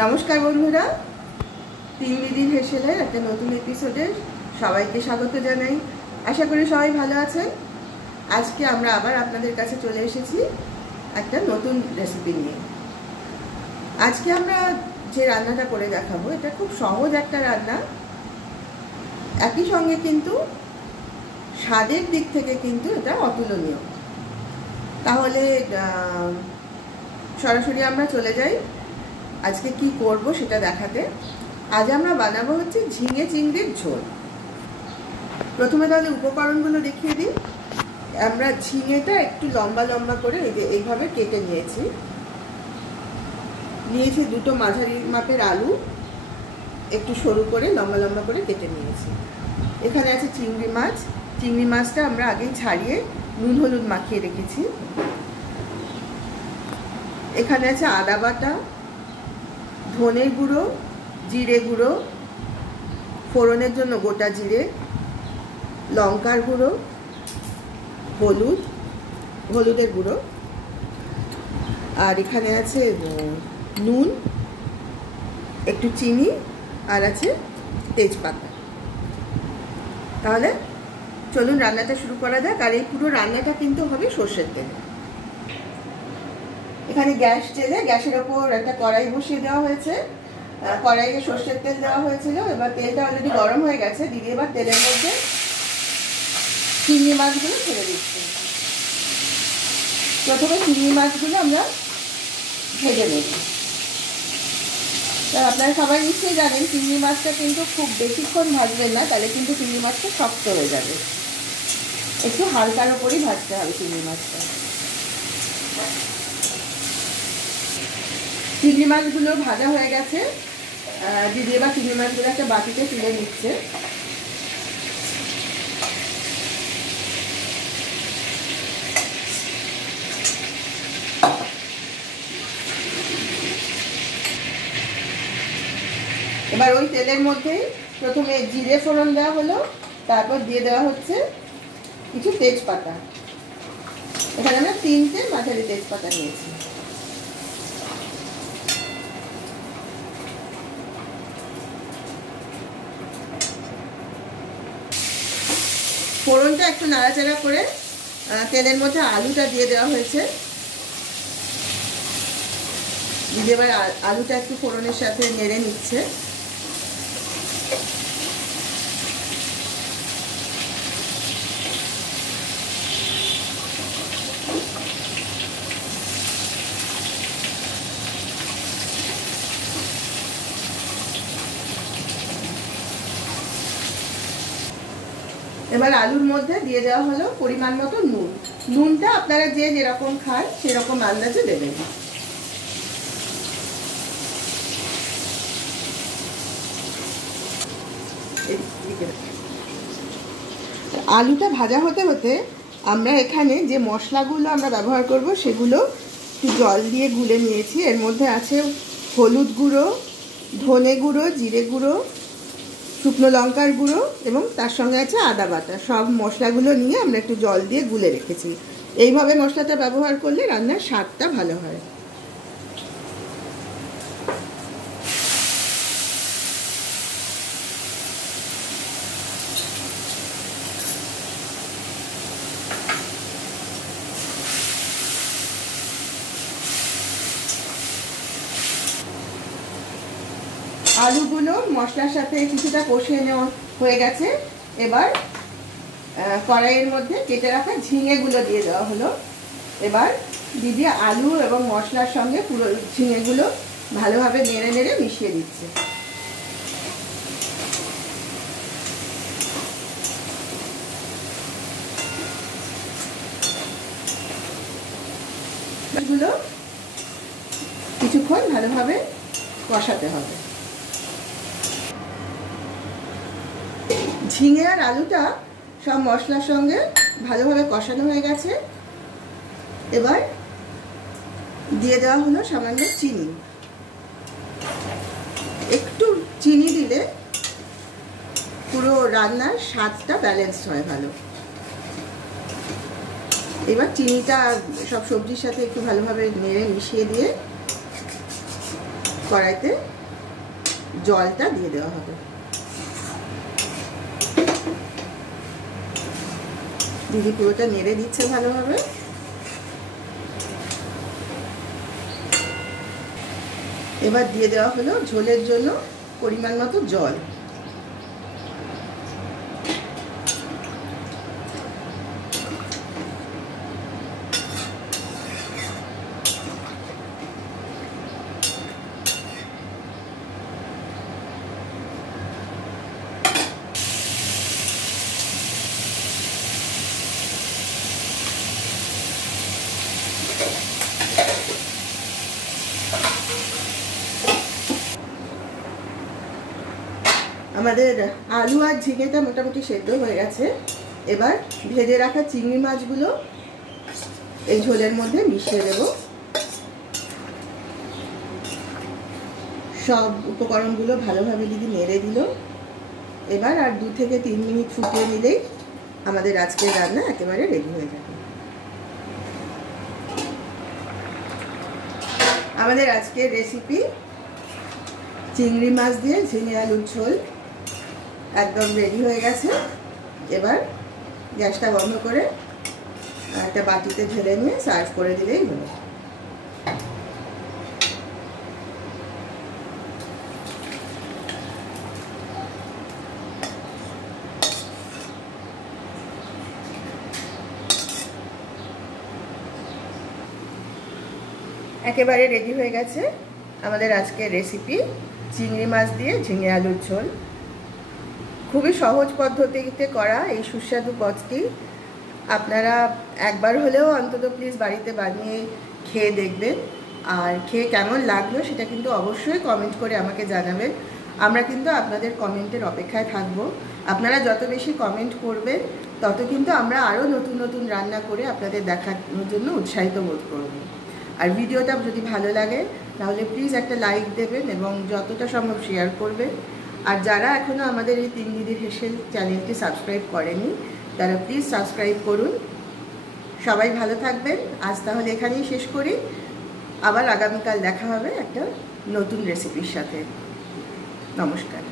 নমস্কার বন্ধুরা, তিন দিদির হেসেলের একটা নতুন এপিসোডে সবাইকে স্বাগত জানাই। আশা করি সবাই ভালো আছেন। আজকে আমরা আবার আপনাদের কাছে চলে এসেছি একটা নতুন রেসিপি নিয়ে। আজকে আমরা যে রান্নাটা করে দেখাবো এটা খুব সহজ একটা রান্না, একই সঙ্গে কিন্তু স্বাদের দিক থেকে কিন্তু এটা অতুলনীয়। তাহলে সরাসরি আমরা চলে যাই আজকে কি করব সেটা দেখাতে। আজ আমরা বানাবো হচ্ছে ঝিঙে চিংড়ির ঝোল। প্রথমে তাহলে উপকরণগুলো দেখিয়ে দিই। আমরা ঝিঙেটা একটু লম্বা লম্বা করে এইভাবে কেটে নিয়েছি। দুটো মাঝারি মাপের আলু একটু সরু করে লম্বা লম্বা করে কেটে নিয়েছি। এখানে আছে চিংড়ি মাছ। চিংড়ি মাছটা আমরা আগেই ছাড়িয়ে নুন হলুদ মাখিয়ে রেখেছি। এখানে আছে আদা বাটা, ধনে গুঁড়ো, জিরে গুঁড়ো, ফোড়নের জন্য গোটা জিরে, লঙ্কার গুঁড়ো, হলুদের গুঁড়ো, আর এখানে আছে নুন, একটু চিনি, আর আছে তেজপাতা। তাহলে চলুন রান্নাটা শুরু করা যাক। আর এই পুরো রান্নাটা কিন্তু হবে সর্ষের তেলে। এখানে গ্যাস জেলে গ্যাসের ওপর একটা কড়াই বসিয়ে দেওয়া হয়েছে। কড়াইয়ে সর্ষের তেল দেওয়া হয়েছিল। এবার তেলটা অলরেডি গরম হয়ে গেছে। দিদি এবার তেলের মধ্যে চিংড়ি মাছগুলো ছেড়ে দিচ্ছি। প্রথমে চিংড়ি মাছগুলো আমরা ভেজে নেব। আপনারা সবাই নিশ্চয়ই জানেন চিংড়ি মাছটা কিন্তু খুব বেশিক্ষণ ভাজবেন না, তাহলে কিন্তু চিংড়ি মাছটা শক্ত হয়ে যাবে। একটু হালকার ওপরই ভাজতে হবে চিংড়ি মাছটা। চিংড়ি মাছগুলো ভাজা হয়ে গেছে। দিদি এবার চিংড়ি মাছগুলো একটা বাটিতে তুলে নিচ্ছে। এবার ওই তেলের মধ্যেই প্রথমে জিরে ফোড়ন দেওয়া হলো, তারপর দিয়ে দেওয়া হচ্ছে কিছু তেজপাতা। এখানে আমরা 3টে মাঝারি তেজপাতা নিয়েছি। ফোড়নটা একটু নাড়াচাড়া করে তেলের মধ্যে আলুটা দিয়ে দেওয়া হয়েছে। দিদি এবার আলুটা একটু ফোড়নের সাথে নেড়ে নিচ্ছে। এবার আলুর মধ্যে দিয়ে দেওয়া হলো পরিমাণ মতো নুন। নুনটা আপনারা যে যেরকম খান সেরকম আন্দাজে দেবেন। আলুটা ভাজা হতে হতে আমরা এখানে যে মশলাগুলো আমরা ব্যবহার করব সেগুলো একটু জল দিয়ে গুলে নিয়েছি। এর মধ্যে আছে হলুদ গুঁড়ো, ধনে গুঁড়ো, জিরে গুঁড়ো, শুকনো লঙ্কার গুঁড়ো এবং তার সঙ্গে আছে আদা বাটা। সব মশলাগুলো নিয়ে আমরা একটু জল দিয়ে গুলে রেখেছি। এইভাবে মশলাটা ব্যবহার করলে রান্নার স্বাদটা ভালো হয়। আলুগুলো মশলার সাথে কিছুটা কষিয়ে নেওয়া হয়ে গেছে। এবার কড়াইয়ের মধ্যে কেটে রাখা ঝিঙেগুলো দিয়ে দেওয়া হলো। এবার দিদি আলু এবং মশলার সঙ্গে পুরো ঝিঙেগুলো ভালোভাবে নেড়ে নেড়ে মিশিয়ে দিচ্ছে। এগুলো কিছুক্ষণ ভালোভাবে কষাতে হবে। ঝিঙে আর আলুটা সব মশলার সঙ্গে ভালোভাবে কষানো হয়ে গেছে। এবার দিয়ে দেওয়া হলো সামান্য চিনি। একটু চিনি দিলে পুরো রান্নার স্বাদটা ব্যালেন্স হয় ভালো। এবার চিনিটা সব সবজির সাথে একটু ভালোভাবে নেড়ে মিশিয়ে দিয়ে কড়াইতে জলটা দিয়ে দেওয়া হবে। দিদি পুরোটা নেড়ে দিচ্ছে ভালোভাবে। এবার দিয়ে দেওয়া হলো ঝোলের জন্য পরিমাণ মতো জল। আমাদের আলু আর ঝিঙেটা মোটামুটি সেদ্ধ হয়ে গেছে। এবার ভেজে রাখা চিংড়ি মাছগুলো এই ঝোলের মধ্যে মিশিয়ে দেব। সব উপকরণগুলো ভালোভাবে দিদি নেড়ে দিল। এবার আর 2 থেকে 3 মিনিট ফুটিয়ে নিলেই আমাদের আজকের রান্না একেবারে রেডি হয়ে যাবে। আমাদের আজকের রেসিপি চিংড়ি মাছ দিয়ে ঝিঙে আলুর ঝোল একদম রেডি হয়ে গেছে। এবার গ্যাসটা বন্ধ করে একটা বাটিতে ঢেলে নিয়ে সার্ভ করে দিলেই হলো। একেবারে রেডি হয়ে গেছে আমাদের আজকের রেসিপি চিংড়ি মাছ দিয়ে ঝিঙে আলুর ঝোল। খুবই সহজ পদ্ধতিতে করা এই সুস্বাদু পদটি আপনারা একবার হলেও অন্তত প্লিজ বাড়িতে বানিয়ে খেয়ে দেখবেন। আর খেয়ে কেমন লাগলো সেটা কিন্তু অবশ্যই কমেন্ট করে আমাকে জানাবেন। আমরা কিন্তু আপনাদের কমেন্টের অপেক্ষায় থাকব। আপনারা যত বেশি কমেন্ট করবেন তত কিন্তু আমরা আরও নতুন নতুন রান্না করে আপনাদের দেখানোর জন্য উৎসাহিত বোধ করব। আর ভিডিওটা যদি ভালো লাগে তাহলে প্লিজ একটা লাইক দেবেন এবং যতটা সম্ভব শেয়ার করবেন। আর যারা এখনও আমাদের এই 3 দিদির হেসেল চ্যানেলটি সাবস্ক্রাইব করেনি তারা প্লিজ সাবস্ক্রাইব করুন। সবাই ভালো থাকবেন। আজ তাহলে এখানেই শেষ করি। আবার আগামীকাল দেখা হবে একটা নতুন রেসিপির সাথে। নমস্কার।